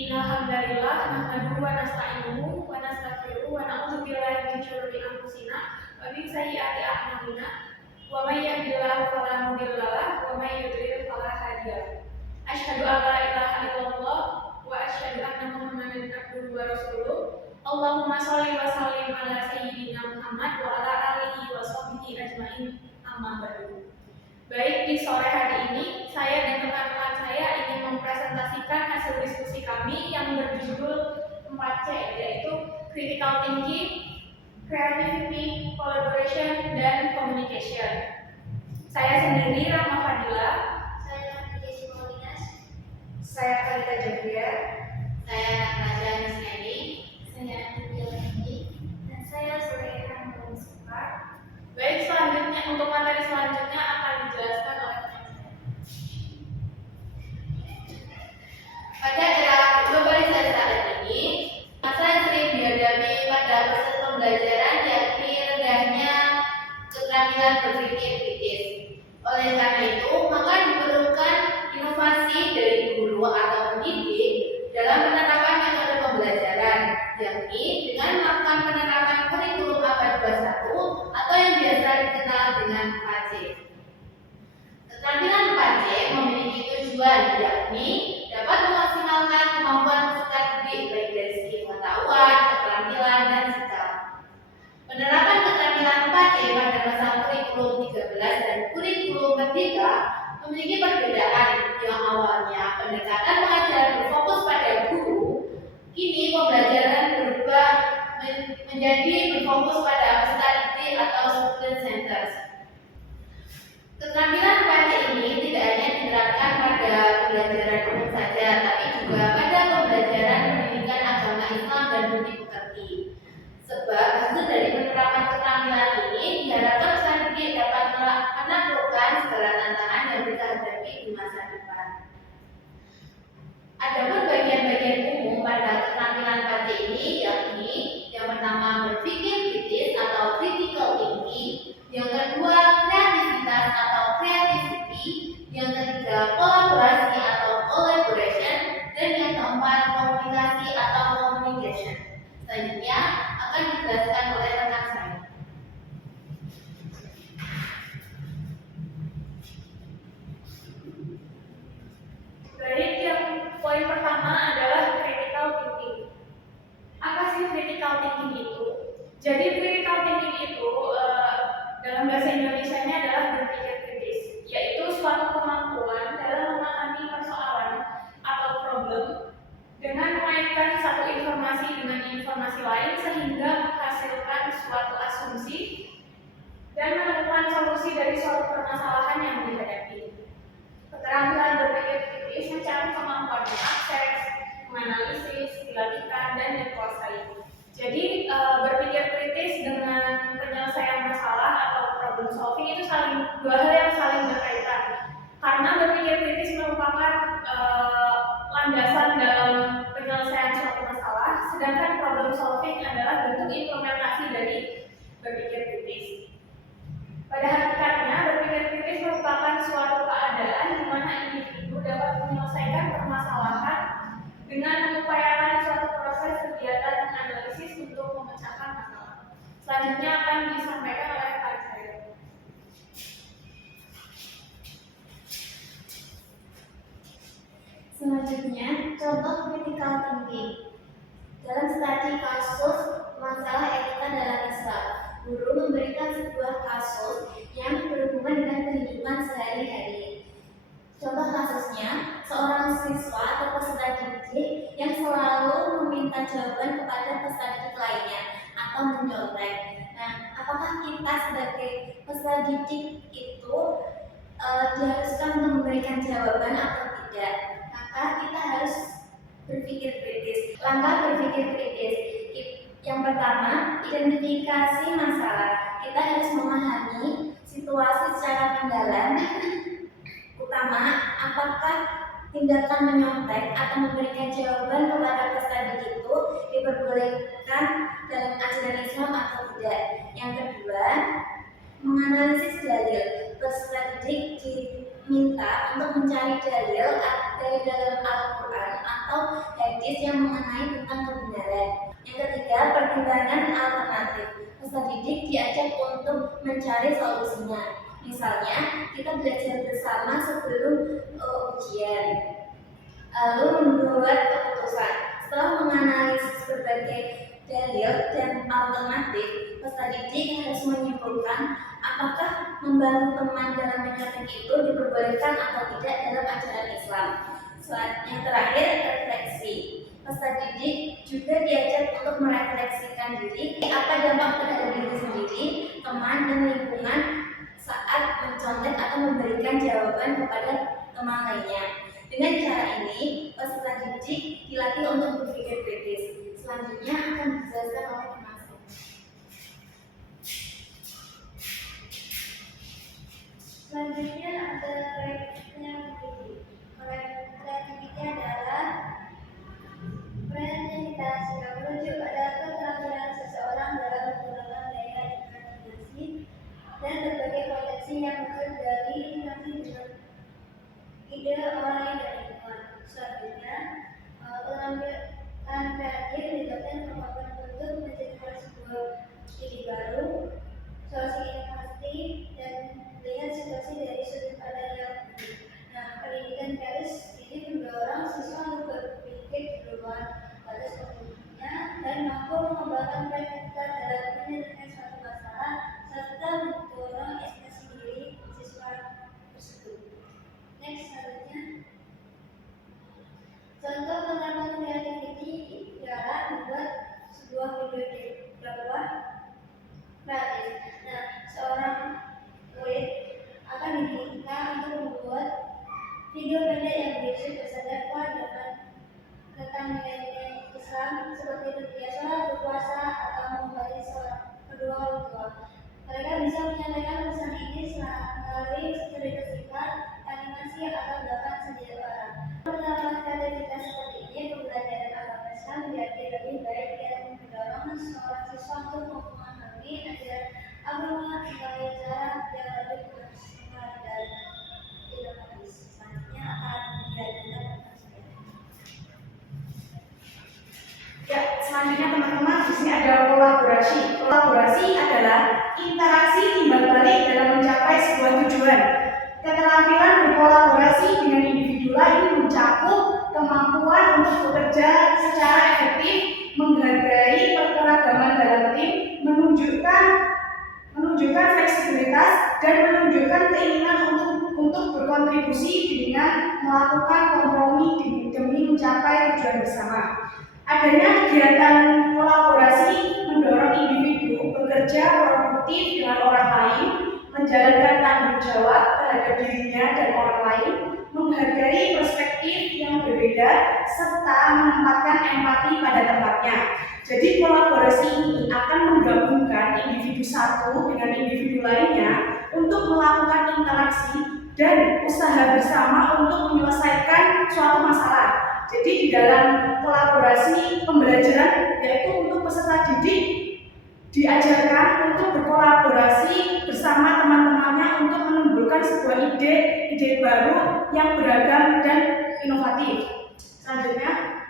Innal hamdalillah nahmaduhu wa nasta'inuhu wa nastaghfiruhu wa na'udzu billahi min syururi anfusina wa min sayyiati a'malina wa may yahdihillahu fala mudilla lahu wa may yudlil fala hadiya lahu. Asyhadu an la ilaha illallah wa asyhadu anna Muhammadan abduhu wa rasuluh. Allahumma shalli wa sallim ala sayyidina Muhammad wa ala alihi wa sahbihi ajmain. Amma ba'du. Baik, di sore hari ini saya dan rekan-rekan saya ingin mempresentasikan hasil diskusi kami yang berjudul 4C, yaitu Critical Thinking, Creativity, Collaboration, dan Communication. Saya sendiri Rahma Fadila. Saya Nadia Simoninas. Saya Kalita Jabria. Saya Raja Nisneni. Saya Nadia Leni. Dan saya Suleha Mustafa. Baik, selanjutnya untuk materi selanjutnya akan dijelaskan oleh Pada era globalisasi saat ini, masalah yang sering dihadapi pada proses pembelajaran yakni rendahnya keterampilan berpikir kritis. Oleh karena itu, maka diperlukan inovasi dari guru atau pendidik dalam penerapan metode pembelajaran, yakni dengan melakukan penerapan kurikulum abad 21 atau yang biasa dikenal dengan 4C. Keterampilan 4C memiliki tujuan, yakni dapat memaksimalkan kemampuan peserta didik baik dari segi pengetahuan, keterampilan, dan sikap. Penerapan keterampilan 4C pada masa kurikulum 13 dan kurikulum Merdeka memiliki perbedaan yang awalnya pendekatan pengajaran berfokus pada guru, kini pembelajaran berubah menjadi berfokus pada peserta didik atau student centers. Keterampilan 4C ini tidak hanya diterapkan pada pembelajaran umum saja, tapi juga pada pembelajaran pendidikan agama Islam dan budi pekerti. Sebab hasil dari penerapan keterampilan ini diharapkan peserta didik dapat menaklukkan segala tantangan yang kita hadapi di masa depan. Adapun bagian-bagian umum pada keterampilan 4C ini yakni yang pertama berpikir kritis atau critical thinking, yang kedua kreativitas atau creativity, yang ketiga kolaborasi atau collaboration, dan yang keempat komunikasi atau communication. Selanjutnya akan dijelaskan oleh rekan saya. Baik, yang poin pertama adalah critical thinking. Apa sih critical thinking itu? Jadi critical thinking itu dalam bahasa Indonesianya adalah berpikir kritis, yaitu suatu kemampuan dalam memahami persoalan atau problem dengan mengaitkan satu informasi dengan informasi lain sehingga menghasilkan suatu asumsi dan menemukan solusi dari suatu permasalahan yang dihadapi. Keterampilan berpikir kritis mencari kemampuan mengakses, menganalisis, dilakukan, dan dikuasai. Jadi berpikir kritis dengan penyelesaian masalah atau problem solving itu dua hal yang saling berkaitan. Karena berpikir kritis merupakan landasan dalam penyelesaian suatu masalah, sedangkan problem solving adalah bentuk implementasi dari berpikir kritis. Pada hakikatnya, berpikir kritis merupakan suatu keadaan di mana individu dapat menyelesaikan permasalahan dengan mengupayakan suatu proses kegiatan analisis untuk memecahkan masalah. Selanjutnya akan disampaikan oleh rekan saya. Selanjutnya, contoh critical thinking. Dalam studi kasus masalah etika dalam Islam, guru memberikan sebuah kasus yang berhubungan dengan kehidupan sehari-hari. Contoh kasusnya, seorang siswa atau peserta didik yang selalu meminta jawaban kepada peserta didik lainnya atau menyontek. Nah, apakah kita sebagai peserta didik itu diharuskan untuk memberikan jawaban atau tidak? Maka kita harus berpikir kritis. Langkah berpikir kritis. Yang pertama, identifikasi masalah. Kita harus memahami situasi secara mendalam. Utama, apakah tindakan menyontek atau memberikan jawaban kepada peserta didik itu diperbolehkan dalam ajaran Islam atau tidak. Yang kedua, menganalisis dalil. Peserta didik minta untuk mencari dalil dari dalam Al-Quran atau hadis yang mengenai tentang kebenaran. Yang ketiga, pertimbangan alternatif. Peserta didik diajak untuk mencari solusinya. Misalnya, kita belajar bersama sebelum ujian, lalu membuat keputusan. Setelah menganalisis berbagai dalil dan alternatif, peserta didik harus menyimpulkan apakah membantu teman dalam mencatat itu diperbolehkan atau tidak dalam ajaran Islam. Yang terakhir, refleksi. Peserta didik juga diajak untuk merefleksikan diri apa dampak terhadap diri sendiri, teman, dan lingkungan saat mencontek atau memberikan jawaban kepada teman lainnya. Dengan cara ini, peserta didik dilatih untuk berpikir kritis. Selanjutnya akan dijelaskan oleh Mas. Selanjutnya ada kreativitas adalah kreativitas yang merujuk pada keterampilan seseorang dalam menggunakan daya imajinasi dan berbagai potensi yang muncul dari interaksi dengan ide orang lain dan lingkungan. Selanjutnya, keterampilan kreatif melibatkan kemampuan untuk menciptakan sebuah ide baru, solusi inovasi, dan melihat situasi dari sudut pandang yang unik. Nah, pendidikan kreatif ini mendorong siswa untuk berpikir di luar batas umumnya dan mampu mengembangkan kreativitas dalam menyelesaikan suatu masalah serta mendorong ekspresi diri siswa tersebut. Next, selanjutnya, contoh penerapan kreativiti ialah membuat sebuah video dakwah kreatif. Nah, seorang murid akan diminta untuk membuat video pendek yang berisi pesan dakwah tentang nilai-nilai Islam seperti berbiasa, berpuasa, atau memberi kedua orang tua. Mereka bisa menyampaikan pesan ini melalui cerita singkat, animasi, atau bahkan sendiri. Penerapan kreativitas seperti ini pembelajaran agama Islam menjadi lebih baik dan mendorong seorang siswa untuk memahami ajaran agama melalui cara yang lebih maksimal dan inovatif. Selanjutnya akan dilanjutkan. Ya, selanjutnya teman-teman, di sini ada kolaborasi. Kolaborasi adalah interaksi timbal balik dalam mencapai sebuah tujuan. Keterampilan berkolaborasi dengan individu lain mencakup kemampuan untuk bekerja secara efektif, menghargai keberagaman dalam tim, menunjukkan fleksibilitas, dan menunjukkan keinginan untuk berkontribusi dengan melakukan kompromi demi mencapai tujuan bersama. Adanya kegiatan kolaborasi mendorong individu bekerja produktif dengan orang lain, menjalankan tanggung jawab terhadap dirinya dan orang lain, menghargai perspektif yang berbeda, serta menempatkan empati pada tempatnya. Jadi kolaborasi ini akan menggabungkan individu satu dengan individu lainnya untuk melakukan interaksi dan usaha bersama untuk menyelesaikan suatu masalah. Jadi di dalam kolaborasi pembelajaran yaitu untuk peserta didik diajarkan untuk berkolaborasi bersama teman-temannya untuk menimbulkan sebuah ide baru yang beragam dan inovatif. Selanjutnya,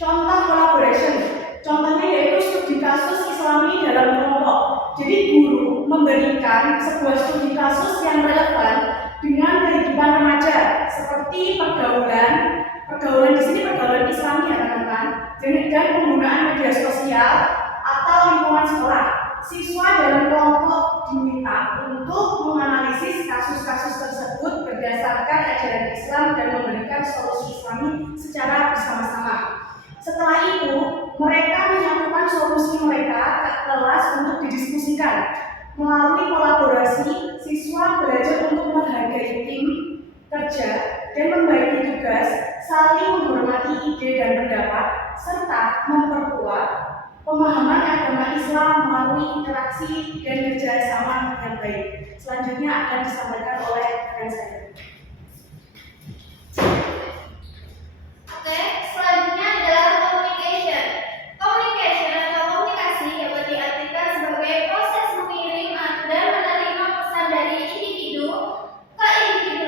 contoh collaboration. Contohnya yaitu studi kasus Islami dalam kelompok. Jadi guru memberikan sebuah studi kasus yang relevan dengan kehidupan remaja seperti pergaulan di sini pergaulan Islami ya teman-teman, dan penggunaan media sosial atau lingkungan sekolah. Siswa dalam kelompok diminta untuk menganalisis kasus-kasus tersebut berdasarkan ajaran Islam dan memberikan solusi Islami secara bersama-sama. Setelah itu, mereka menyatukan solusi mereka ke kelas untuk didiskusikan. Melalui kolaborasi, siswa belajar untuk menghargai tim kerja dan membagi tugas, saling menghormati ide dan pendapat, serta memperkuat pemahaman agama Islam melalui interaksi dan kerjasama yang baik. Selanjutnya akan disampaikan oleh rekan saya. Oke, selanjutnya adalah communication. Communication atau komunikasi dapat diartikan sebagai proses mengirim dan menerima pesan dari individu ke individu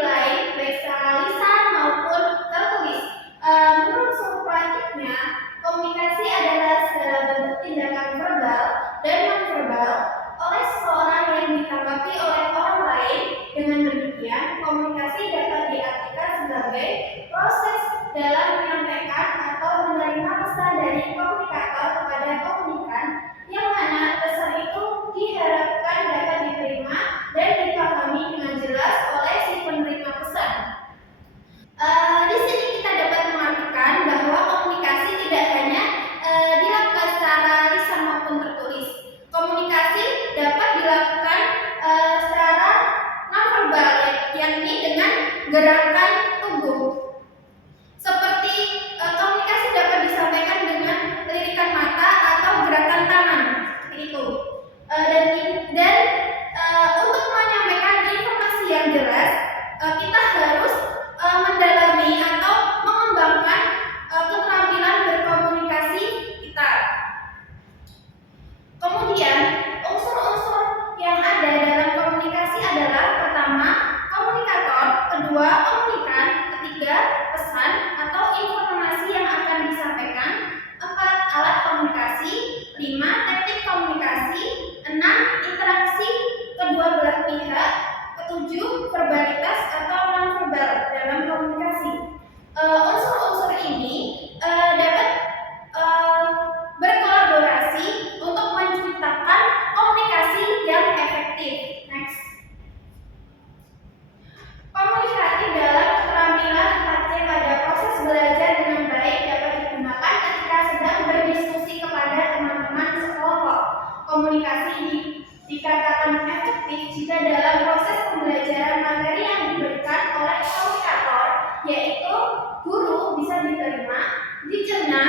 dicerna,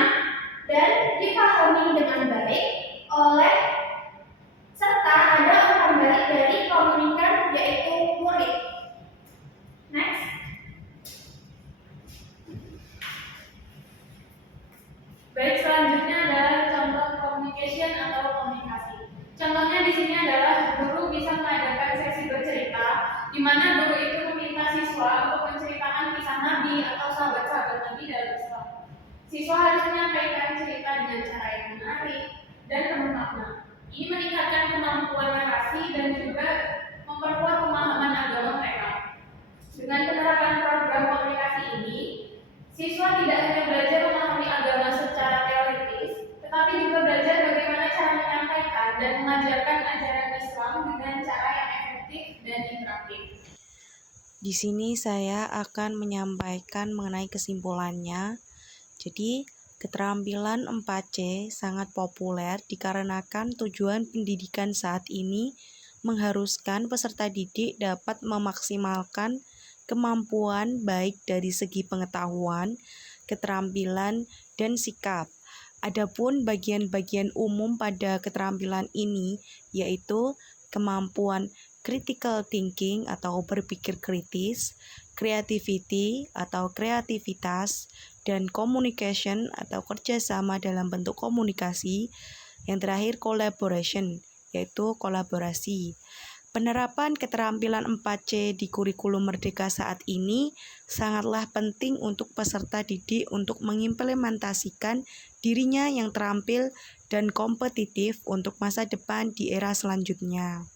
dan dipahami dengan baik oleh serta ada umpan balik dari komunikan yaitu murid. Next. Baik, selanjutnya adalah contoh communication atau komunikasi. Contohnya di sini adalah guru bisa mengadakan sesi bercerita, di mana guru itu meminta siswa untuk menceritakan kisah Nabi atau sahabat-sahabat Nabi dalam Islam. Siswa harus menyampaikan cerita dengan cara yang menarik dan penuh makna. Ini meningkatkan kemampuan narasi dan juga memperkuat pemahaman agama mereka. Dengan penerapan program komunikasi ini, siswa tidak hanya belajar memahami agama secara teoritis, tetapi juga belajar bagaimana cara menyampaikan dan mengajarkan ajaran Islam dengan cara yang efektif dan interaktif. Di sini saya akan menyampaikan mengenai kesimpulannya. Jadi, keterampilan 4C sangat populer dikarenakan tujuan pendidikan saat ini mengharuskan peserta didik dapat memaksimalkan kemampuan baik dari segi pengetahuan, keterampilan, dan sikap. Adapun bagian-bagian umum pada keterampilan ini yaitu kemampuan critical thinking atau berpikir kritis, creativity atau kreativitas, dan communication atau kerjasama dalam bentuk komunikasi. Yang terakhir collaboration, yaitu kolaborasi. Penerapan keterampilan 4C di kurikulum Merdeka saat ini sangatlah penting untuk peserta didik untuk mengimplementasikan dirinya yang terampil dan kompetitif untuk masa depan di era selanjutnya.